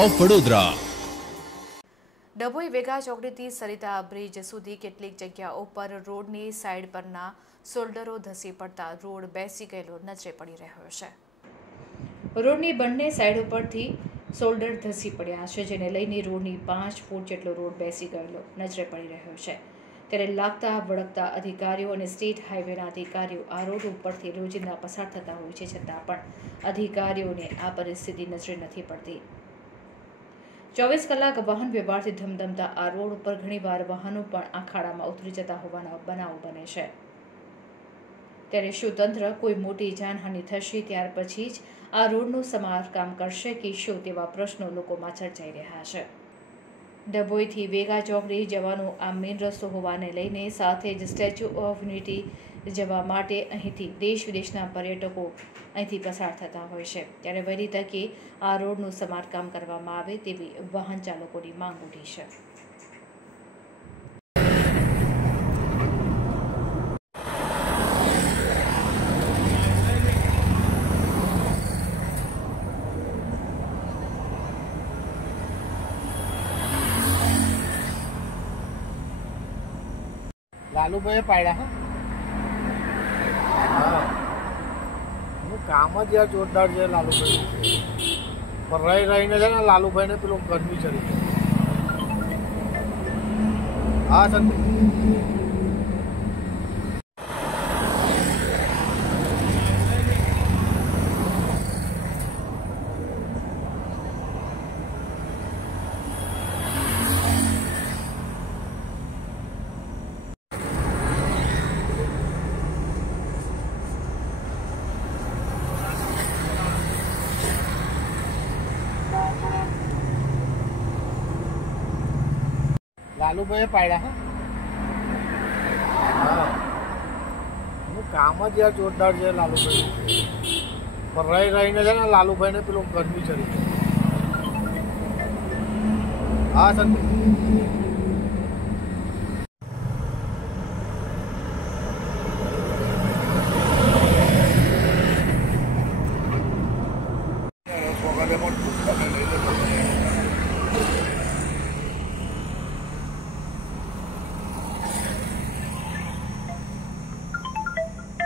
ઓફ વડોદરા। ડભોઈ વેગા ચોકડીથી સરિતા બ્રિજ સુધી કેટલીક જગ્યાઓ પર રોડની સાઈડ પરના શોલ્ડરો ધસી પડતા રોડ બેસી ગયેલો નજરે પડી રહ્યો છે। રોડની બંને સાઈડ ઉપરથી શોલ્ડર ધસી પડ્યા છે, જેને લઈને રોડની 5 ફૂટ જેટલો રોડ બેસી ગયેલો નજરે પડી રહ્યો છે। ત્યારે લાગતા વળગતા અધિકારીઓ અને સ્ટેટ હાઈવેના અધિકારીઓ આ રોડ ઉપરથી રોજિંદા પસાર થતા હોય છે, છતાં પણ અધિકારીઓને આ પરિસ્થિતિ નજરે નથી પડતી। 24 કલાક વાહન વ્યવહારથી ધમધમતા આ રોડ ઉપર ઘણીવાર વાહનો પણ આ ખાડામાં ઉતરી જતા હોવાના બનાવો બને છે। ત્યારે શું તંત્ર કોઈ મોટી જાનહાનિ થશે ત્યાર પછી જ આ રોડનું સમારકામ કરશે કે શું તેવા પ્રશ્નો લોકોમાં ચર્ચાઈ રહ્યા છે। ડભોઈથી વેગા ચોકડી જવાનો આ મેઇન રસ્તો હોવાને લઈને સાથે જ સ્ટેચ્યુ ઓફ યુનિટી જવા માટે અહીંથી દેશ વિદેશના પર્યટકો અહીંથી પસાર થતા હોય છે। ત્યારે વહેલી તકે આ રોડનું સમારકામ કરવામાં આવે તેવી વાહન ચાલકોની માંગ ઉઠી છે। लालू भाई पाड़ा हाँ काम ज यार जोरदार है लालू भाई पर रही ने है ना लालू भाई ने पेलो गर्मी चली हाँ सर लालू भाई पाड़ा हाँ काम ज यार जोरदार है लालू भाई पर रही ने है ना लालू भाई ने पेलो गर्मी चली हाँ सर